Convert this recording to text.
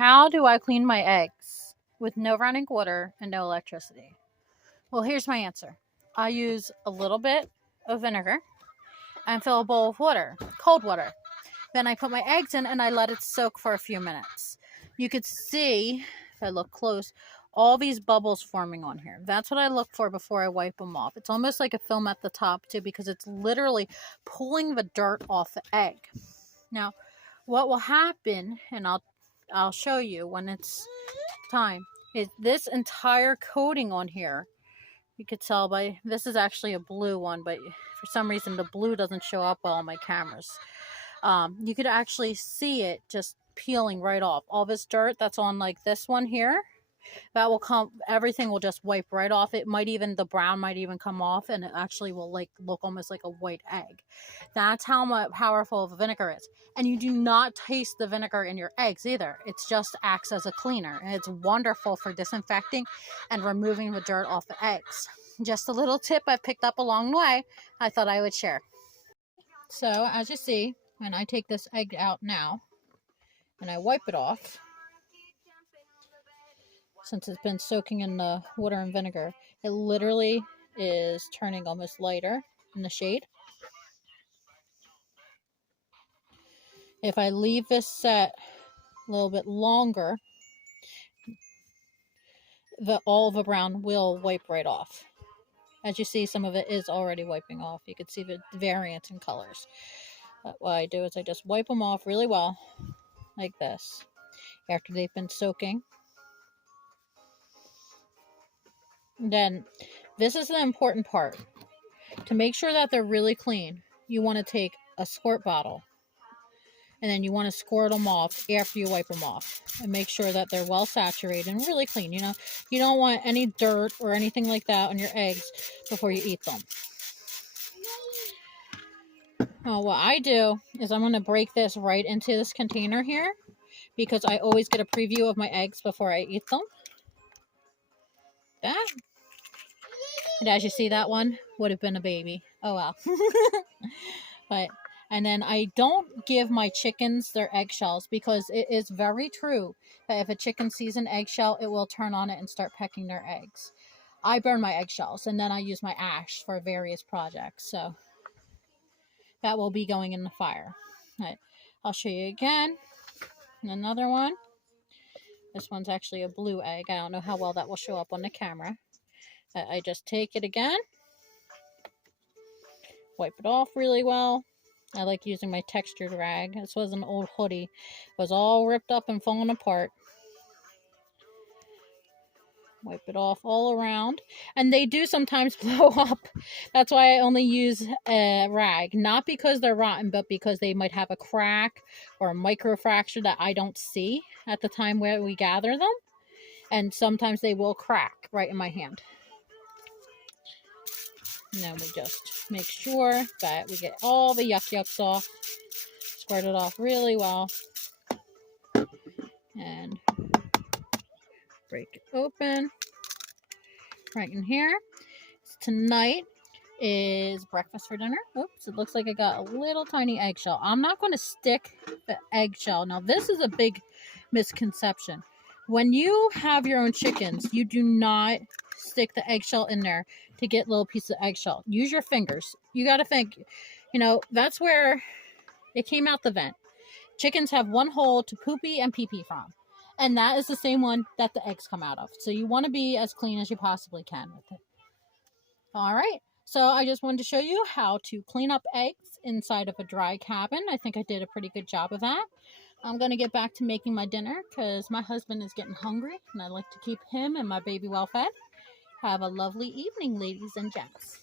How do I clean my eggs with no running water and no electricity? Well, here's my answer. I use a little bit of vinegar and fill a bowl of water, cold water. Then I put my eggs in and I let it soak for a few minutes. You could see, if I look close, all these bubbles forming on here. That's what I look for before I wipe them off. It's almost like a film at the top too, because it's literally pulling the dirt off the egg. Now, what will happen, and I'll show you when it's time, is this entire coating on here. You could tell by, this is actually a blue one, but for some reason the blue doesn't show up well on my cameras. You could actually see it just peeling right off. All this dirt that's on like this one here, that will come, everything will just wipe right off. It might even, the brown might even come off, and it actually will like look almost like a white egg. That's how much powerful the vinegar is. And you do not taste the vinegar in your eggs either. It just acts as a cleaner, and it's wonderful for disinfecting and removing the dirt off the eggs. Just a little tip I picked up along the way, I thought I would share. So as you see, when I take this egg out now and I wipe it off, since it's been soaking in the water and vinegar, it literally is turning almost lighter in the shade. If I leave this set a little bit longer, all the brown will wipe right off. As you see, some of it is already wiping off. You can see the variance in colors. But what I do is I just wipe them off really well, like this, after they've been soaking. Then, this is the important part. To make sure that they're really clean, you want to take a squirt bottle, and then you want to squirt them off after you wipe them off, and make sure that they're well saturated and really clean. You know, you don't want any dirt or anything like that on your eggs before you eat them. Now, what I do is I'm going to break this right into this container here, because I always get a preview of my eggs before I eat them. That. And as you see, that one would have been a baby. Oh, well. And then I don't give my chickens their eggshells, because it is very true that if a chicken sees an eggshell, it will turn on it and start pecking their eggs. I burn my eggshells, and then I use my ash for various projects. So that will be going in the fire. Right. I'll show you again. And another one. This one's actually a blue egg. I don't know how well that will show up on the camera. I just take it again. Wipe it off really well. I like using my textured rag. This was an old hoodie. It was all ripped up and falling apart. Wipe it off all around. And they do sometimes blow up. That's why I only use a rag. Not because they're rotten, but because they might have a crack or a microfracture that I don't see at the time where we gather them. And sometimes they will crack right in my hand. And then we just make sure that we get all the yucks off. Squirt it off really well. And break it open. Right in here. Tonight is breakfast for dinner. Oops, it looks like I got a little tiny eggshell. I'm not going to stick the eggshell. Now, this is a big misconception. When you have your own chickens, you do not stick the eggshell in there to get little pieces of eggshell. Use your fingers. You got to think, you know, that's where it came out the vent. Chickens have one hole to poopy and pee-pee from. And that is the same one that the eggs come out of. So you want to be as clean as you possibly can with it. All right. So I just wanted to show you how to clean up eggs inside of a dry cabin. I think I did a pretty good job of that. I'm going to get back to making my dinner because my husband is getting hungry, and I like to keep him and my baby well fed. Have a lovely evening, ladies and gents.